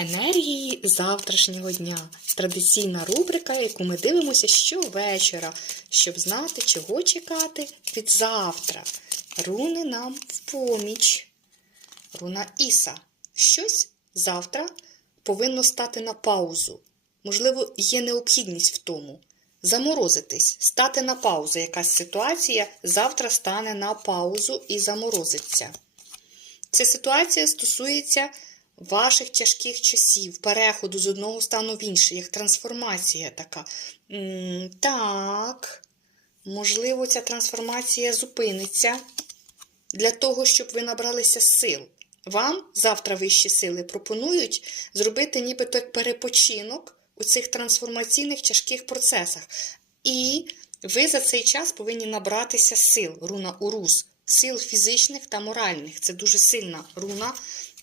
Енергії завтрашнього дня. Традиційна рубрика, яку ми дивимося щовечора, щоб знати, чого чекати від завтра. Руни нам в поміч. Руна Іса. Щось завтра повинно стати на паузу. Можливо, є необхідність в тому. Заморозитись, стати на паузу. Якась ситуація завтра стане на паузу і заморозиться. Ця ситуація стосується ваших тяжких часів, переходу з одного стану в інший, як трансформація така. Так, можливо, ця трансформація зупиниться для того, щоб ви набралися сил. Вам завтра вищі сили пропонують зробити нібито перепочинок у цих трансформаційних тяжких процесах. І ви за цей час повинні набратися сил, руна Урус, сил фізичних та моральних. Це дуже сильна руна,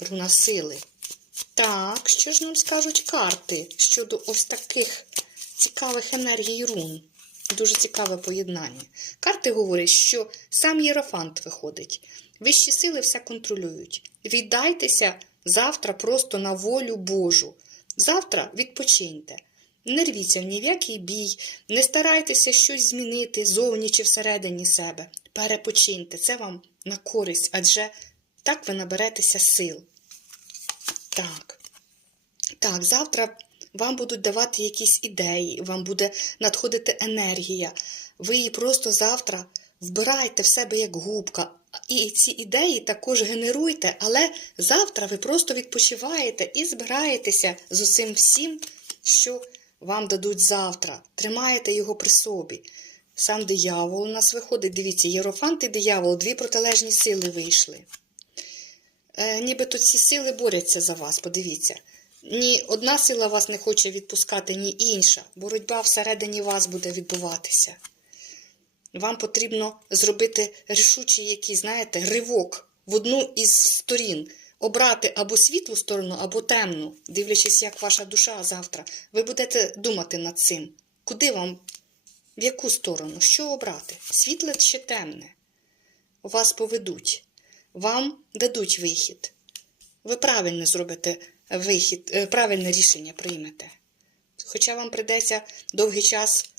руна сили. Так, що ж нам скажуть карти щодо ось таких цікавих енергій рун? Дуже цікаве поєднання. Карти говорять, що сам Єрофант виходить. Вищі сили все контролюють. Віддайтеся завтра просто на волю Божу. Завтра відпочиньте. Не рвіться ні в який бій, не старайтеся щось змінити зовні чи всередині себе. Перепочиньте, це вам на користь, адже так ви наберетеся сил. Так. Так, завтра вам будуть давати якісь ідеї, вам буде надходити енергія. Ви її просто завтра вбирайте в себе як губка. І ці ідеї також генеруйте, але завтра ви просто відпочиваєте і збираєтеся з усім всім, що вам дадуть завтра. Тримаєте його при собі. Сам диявол у нас виходить. Дивіться, єрофант і диявол, дві протилежні сили вийшли. Е, нібито ці сили борються за вас, подивіться. Ні одна сила вас не хоче відпускати, ні інша. Боротьба всередині вас буде відбуватися. Вам потрібно зробити рішучий який, знаєте, ривок в одну із сторін. Обрати або світлу сторону, або темну, дивлячись, як ваша душа завтра. Ви будете думати над цим. Куди вам, в яку сторону, що обрати? Світле чи темне? Вас поведуть, вам дадуть вихід. Ви правильно зробите вихід, е, правильне рішення приймете. Хоча вам прийдеться довгий час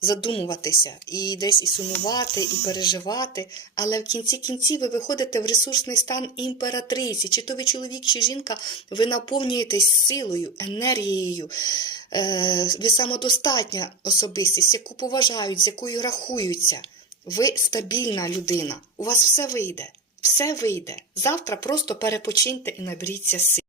задумуватися і десь і сумувати, і переживати, але в кінці кінці ви виходите в ресурсний стан імператриці, чи то ви чоловік, чи жінка, ви наповнюєтесь силою, енергією. Е, Ви самодостатня особистість, яку поважають, з якою рахуються. Ви стабільна людина. У вас все вийде. Все вийде. Завтра просто перепочиньте і наберіться сил.